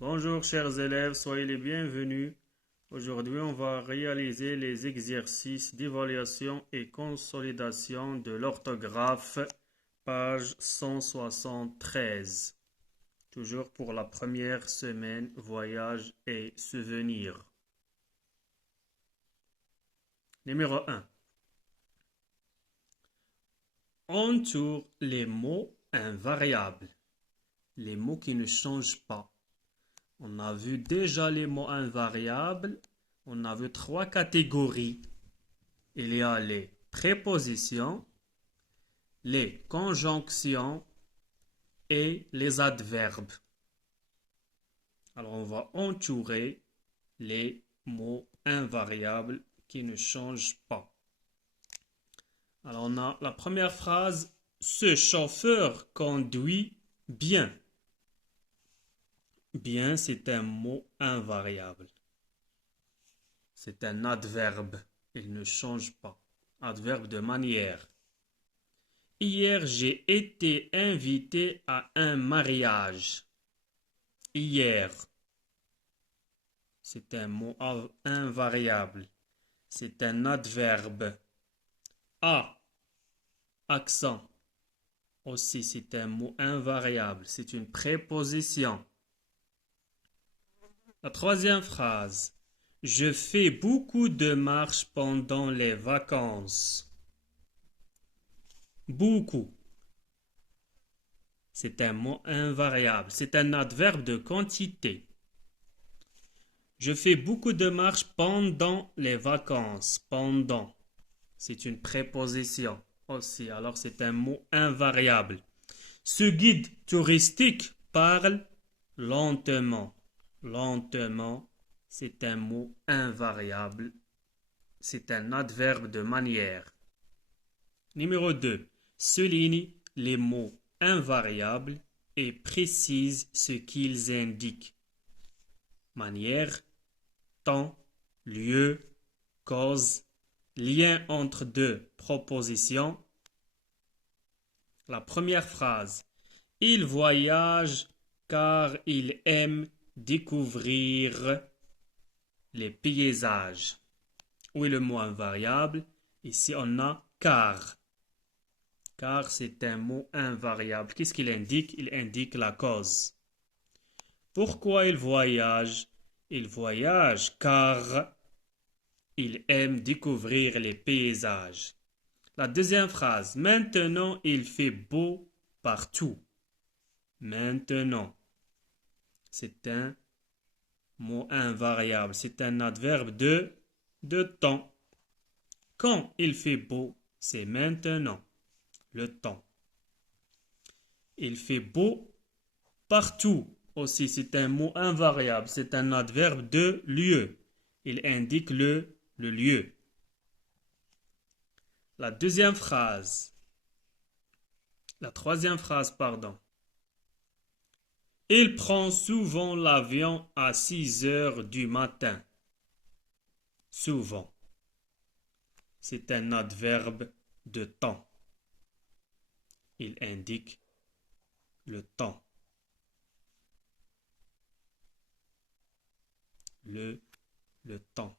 Bonjour chers élèves, soyez les bienvenus. Aujourd'hui, on va réaliser les exercices d'évaluation et consolidation de l'orthographe, page 173. Toujours pour la première semaine, voyage et souvenirs. Numéro 1. Entoure les mots invariables, les mots qui ne changent pas. On a vu déjà les mots invariables. On a vu trois catégories. Il y a les prépositions, les conjonctions et les adverbes. Alors, on va entourer les mots invariables qui ne changent pas. Alors, on a la première phrase. Ce chauffeur conduit bien. Bien, c'est un mot invariable. C'est un adverbe. Il ne change pas. Adverbe de manière. Hier, j'ai été invité à un mariage. Hier. C'est un mot invariable. C'est un adverbe. À. Accent. Aussi, c'est un mot invariable. C'est une préposition. La troisième phrase. Je fais beaucoup de marches pendant les vacances. Beaucoup. C'est un mot invariable. C'est un adverbe de quantité. Je fais beaucoup de marches pendant les vacances. Pendant. C'est une préposition aussi. Alors c'est un mot invariable. Ce guide touristique parle lentement. Lentement, c'est un mot invariable. C'est un adverbe de manière. Numéro 2. Souligne les mots invariables et précise ce qu'ils indiquent. Manière, temps, lieu, cause, lien entre deux propositions. La première phrase. Il voyage car il aime découvrir les paysages. Où est le mot invariable? Ici, on a car. Car, c'est un mot invariable. Qu'est-ce qu'il indique? Il indique la cause. Pourquoi il voyage? Il voyage car il aime découvrir les paysages. La deuxième phrase. Maintenant, il fait beau partout. Maintenant. C'est un mot invariable. C'est un adverbe de temps. Quand il fait beau, c'est maintenant. Le temps. Il fait beau partout. Aussi, c'est un mot invariable. C'est un adverbe de lieu. Il indique le lieu. La troisième phrase, pardon. Il prend souvent l'avion à 6 heures du matin. Souvent. C'est un adverbe de temps. Il indique le temps. Le temps.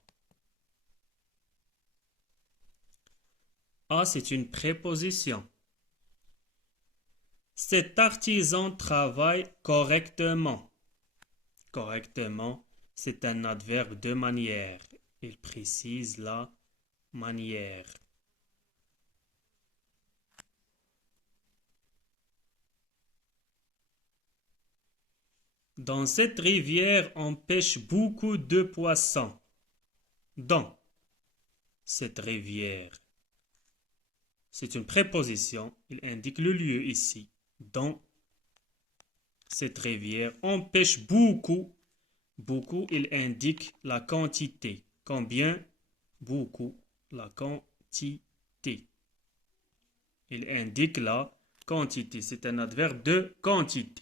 A, c'est une préposition. Cet artisan travaille correctement. Correctement, c'est un adverbe de manière. Il précise la manière. Dans cette rivière, on pêche beaucoup de poissons. Dans cette rivière. C'est une préposition. Il indique le lieu ici. Dans cette rivière, on pêche beaucoup. Beaucoup, il indique la quantité. Combien? Beaucoup. La quantité. Il indique la quantité. C'est un adverbe de quantité.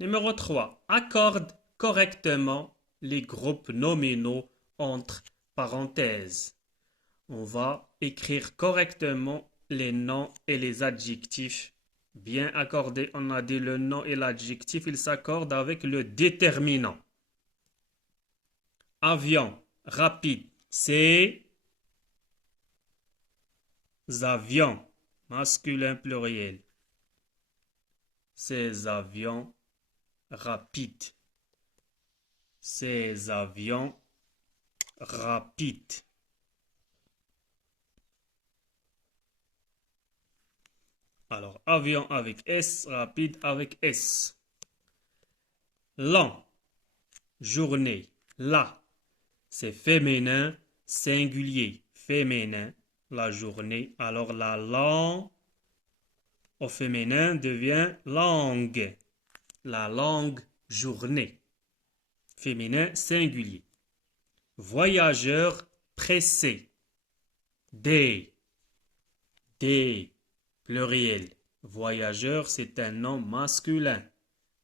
Numéro 3. Accorde correctement les groupes nominaux entre parenthèses. On va écrire correctement les noms et les adjectifs Bien accordé, on a dit le nom et l'adjectif, ils s'accordent avec le déterminant. Avion, rapide, c'est avions, masculin pluriel. Ces avions rapides. Ces avions rapides. Alors, avion avec S, rapide avec S. Lent, journée, la, c'est féminin, singulier, féminin, la journée. Alors, la lent au féminin devient langue. La langue, journée, féminin, singulier. Voyageur, pressé, des, pluriel. Voyageur, c'est un nom masculin.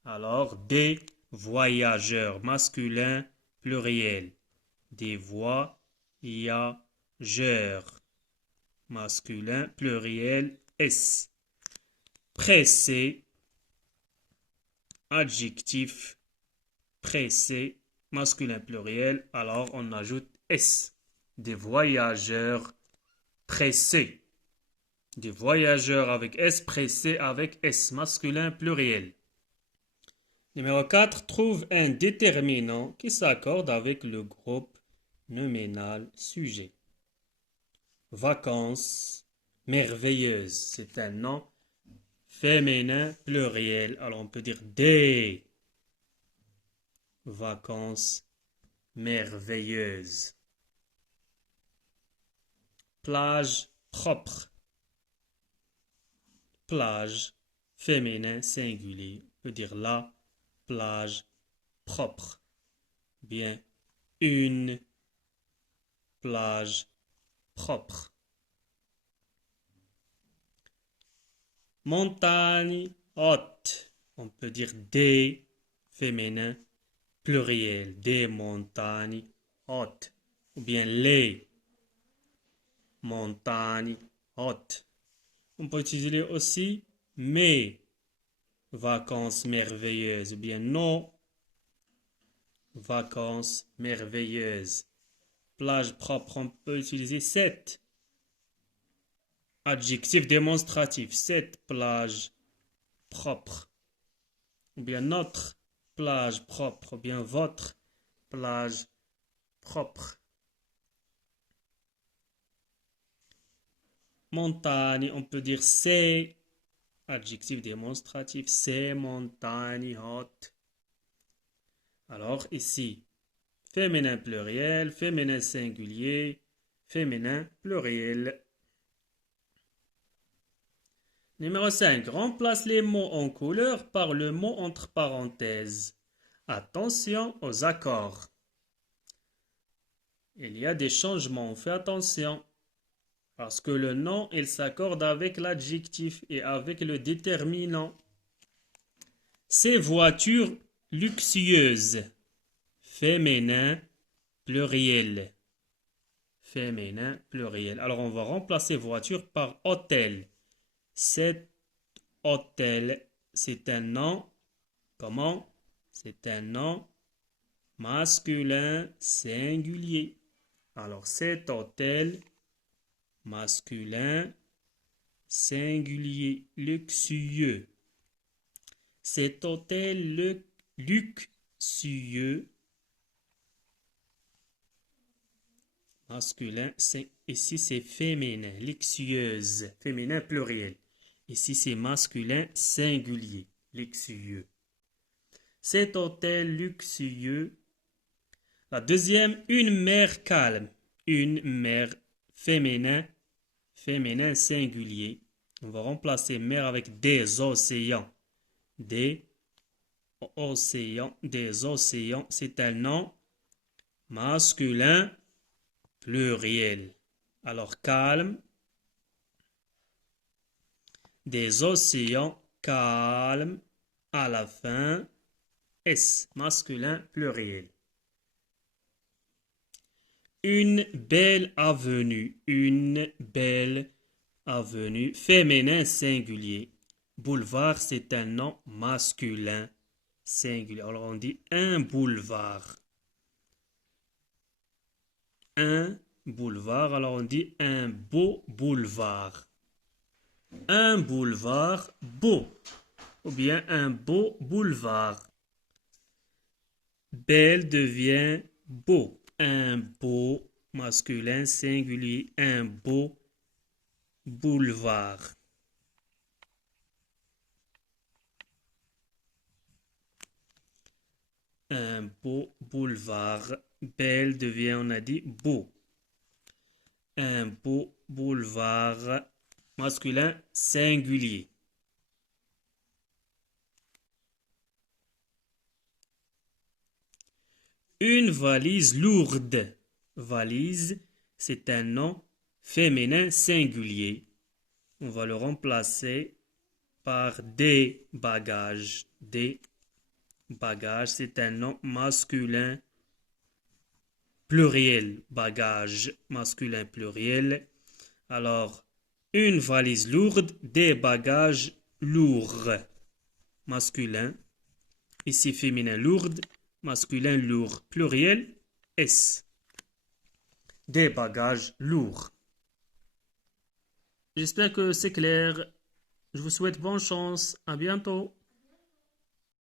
Alors, des voyageurs, masculin, pluriel. Des voyageurs, masculin, pluriel, S. Pressé, adjectif, pressé, masculin, pluriel. Alors, on ajoute S. Des voyageurs pressés. Des voyageurs avec S, pressés avec S, masculin pluriel. Numéro 4, trouve un déterminant qui s'accorde avec le groupe nominal sujet. Vacances merveilleuses, c'est un nom féminin pluriel. Alors on peut dire des vacances merveilleuses. Plage propre. Plage, féminin, singulier. On peut dire la plage propre. Bien, une plage propre. Montagne haute. On peut dire des, féminin, pluriel. Des montagnes hautes. Ou bien les montagnes hautes. On peut utiliser aussi mes vacances merveilleuses ou bien nos vacances merveilleuses. Plage propre, on peut utiliser cette. Adjectif démonstratif, cette plage propre. Ou bien notre plage propre, ou bien votre plage propre. Montagne, on peut dire ces, adjectif démonstratif, ces montagnes hautes. Alors ici, féminin pluriel, féminin singulier, féminin pluriel. Numéro 5. Remplace les mots en couleur par le mot entre parenthèses. Attention aux accords. Il y a des changements, fais attention. Parce que le nom, il s'accorde avec l'adjectif et avec le déterminant. Ces voitures luxueuses. Féminin, pluriel. Féminin, pluriel. Alors, on va remplacer voiture par hôtel. Cet hôtel, c'est un nom. Comment? C'est un nom masculin singulier. Alors, cet hôtel masculin singulier luxueux. Cet hôtel luxueux masculin, ici c'est féminin, luxueuse, féminin pluriel. Ici c'est masculin singulier, luxueux. Cet hôtel luxueux. La deuxième, une mer calme, une mer féminin, féminin singulier. On va remplacer mer avec des océans. Des océans, c'est un nom masculin pluriel. Alors calme, des océans, calme, à la fin, S, masculin pluriel. Une belle avenue, féminin singulier. Boulevard, c'est un nom masculin singulier. Alors on dit un boulevard. Un boulevard, alors on dit un beau boulevard. Un boulevard beau. Ou bien un beau boulevard. Belle devient beau. Un beau masculin singulier. Un beau boulevard. Un beau boulevard. Belle devient, on a dit, beau. Un beau boulevard masculin singulier. Une valise lourde. Valise, c'est un nom féminin singulier. On va le remplacer par des bagages. Des bagages, c'est un nom masculin pluriel. Bagage masculin pluriel. Alors, une valise lourde, des bagages lourds. Masculin. Ici, féminin lourde. Masculin lourd. Pluriel, S. Des bagages lourds. J'espère que c'est clair. Je vous souhaite bonne chance. À bientôt.